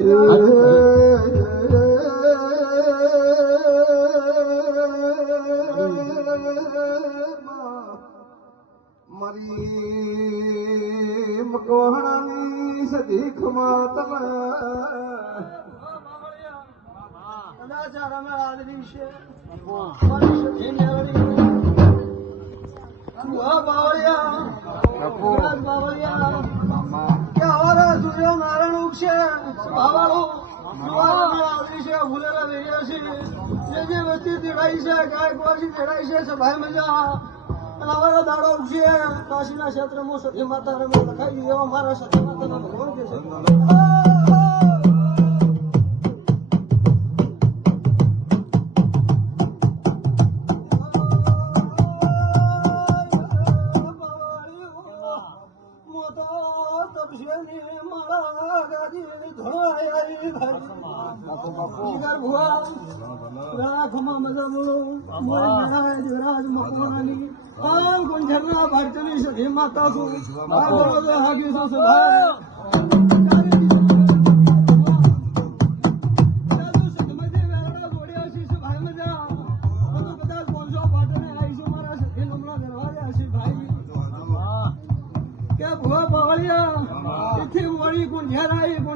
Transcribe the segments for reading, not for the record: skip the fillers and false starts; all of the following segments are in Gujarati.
મારી મકવાણાની સદી ખમાતમાં કદાચાર અમે આદરી છે મારી સદી મેળવી બાવળિયા કે હવારા સૂર્ય નારાયણ ઉગશે બાવાળો આદરી છે ભૂલેલા વેર્યા છે જે વસ્તી તેડાઈ છે ગાય ગોળી તેડાઈ છે સભાઈ મજા અમારા દાડો ઉગશે કાશીના ક્ષેત્રમાં સતી માતા રમે લખાઈ એવા મારા સતી માતાના ભગવાન કે છે ભારતીય સધી માતા છું હાગી છું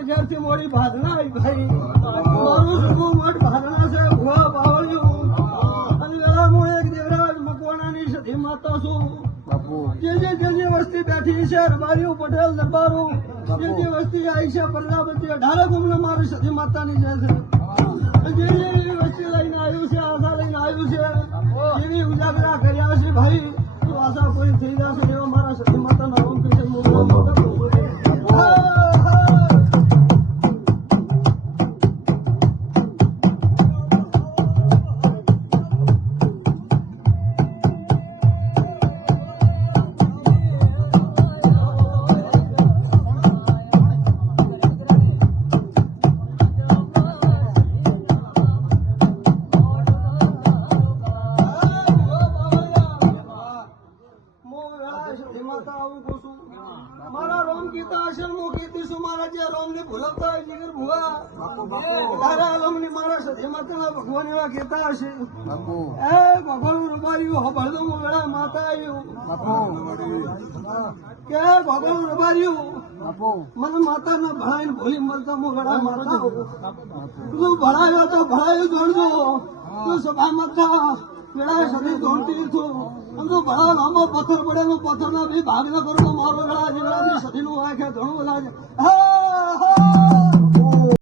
ગુંજરથી મોડી ભાદના આવી ભાઈ મારું સુખું મઠ ભાદના છે ભુવા બાવળિયું અને વેળામાં એક દેવરાજ મકવાણાની સધી માતા છું જે વસ્તી બેઠી છે રબારીઓ પટેલ દરબારો જે વસ્તી આવી છે પ્રજાપતિ 18 ગુમને મારી સધી માતાની જે છે જે વસ્તી લઈને આવ્યું છે આશા લઈને આવ્યું છે એવી ઉજાગરા કર્યા છે ભાઈ તો આશા પૂરી થઈ જશે એવા મારા સધી માતાના નામ છે મારા રોમ કીતા હશે હું કીધીશું મારા જે રોમ ને ભૂલવતા હોય નીકળ ભુવા તારા આલમની મારા સધી માતાના ભગવાન એવા કહેતા હશે એ ભગવાન રબાર્યું હબળદો મોગળા માતા આવ્યું કે ભગવાન રબાર્યું મને માતાના ભણાઈને ભૂલી મળતા મોગળા માતા તું ભણાવ્યો તો ભણાયું જોડજો તું સભા માતા વેળાએ સદી દોડતી છું તો ભણા લાંબો પથ્થર પડેલો પથ્થરના બી ભાગ ન કરું તો મારો વેળા જેવડાની સદીનું આંખે ઘણું લાગે